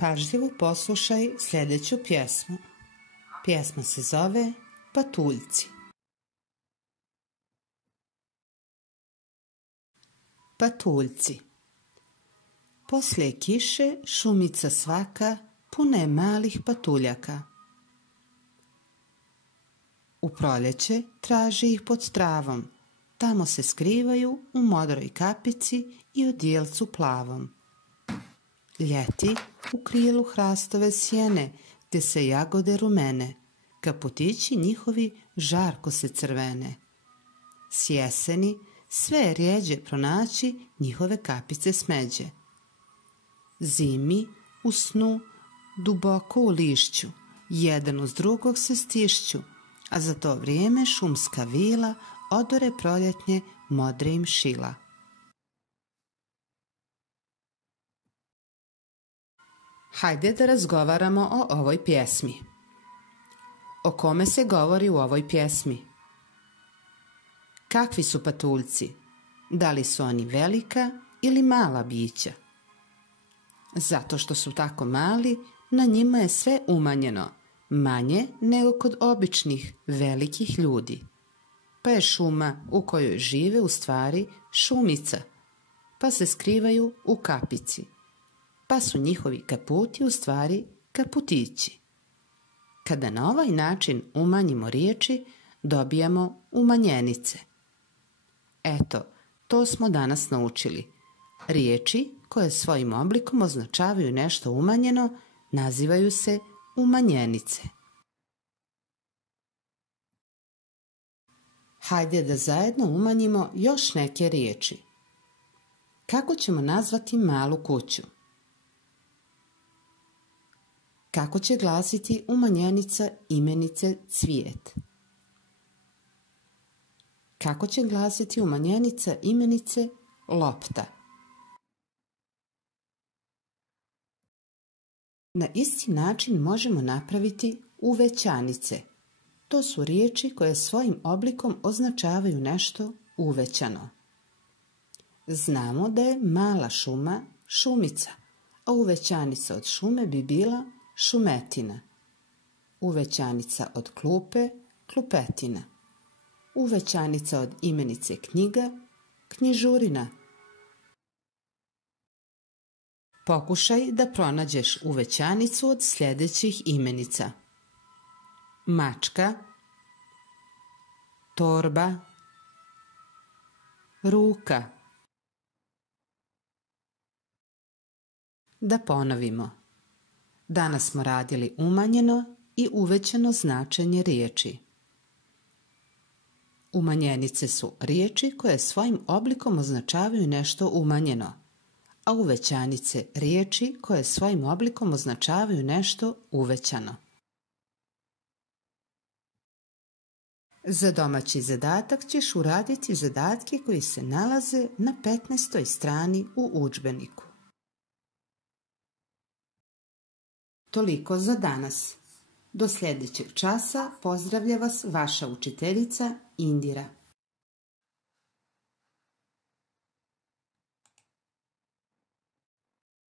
Pažljivo poslušaj sljedeću pjesmu. Pjesma se zove Patuljci. Patuljci. Poslije kiše šumica svaka puna je malih patuljaka. U proljeće traži ih pod travom, tamo se skrivaju u modroj kapici i odjelcu plavom. Ljeti u krilu hrastove sjene, gdje se jagode rumene, kaputići njihovi žarko se crvene. S jeseni sve je rjeđe pronaći njihove kapice smeđe. Zimi u snu duboko u lišću, jedan uz drugog se stišću, a za to vrijeme šumska vila odore proljetnje modre im šila. Hajde da razgovaramo o ovoj pjesmi. O kome se govori u ovoj pjesmi? Kakvi su patuljci? Da li su oni velika ili mala bića? Zato što su tako mali, na njima je sve umanjeno, manje nego kod običnih velikih ljudi. Pa je šuma u kojoj žive u stvari šumica, pa se skrivaju u kapici, pa su njihovi kaputi u stvari kaputići. Kada na ovaj način umanjimo riječi, dobijamo umanjenice. Eto, to smo danas naučili. Riječi koje svojim oblikom označavaju nešto umanjeno nazivaju se umanjenice. Hajde da zajedno umanjimo još neke riječi. Kako ćemo nazvati malu kuću? Kako će glasiti umanjenica imenice cvijet? Kako će glasiti umanjenica imenice lopta? Na isti način možemo napraviti uvećanice. To su riječi koje svojim oblikom označavaju nešto uvećano. Znamo da je mala šuma šumica, a uvećanica od šume bi bila šumetina. Uvećanica od klupe klupetina. Uvećanica od imenice knjiga knjižurina. Pokušaj da pronađeš uvećanicu od sljedećih imenica: mačka, torba, ruka. Da ponovimo. Danas smo radili umanjeno i uvećano značenje riječi. Umanjenice su riječi koje svojim oblikom označavaju nešto umanjeno, a uvećanice riječi koje svojim oblikom označavaju nešto uvećano. Za domaći zadatak ćeš uraditi zadatke koji se nalaze na 15. strani u udžbeniku. Toliko za danas. Do sljedećeg časa pozdravlja vas vaša učiteljica Indira.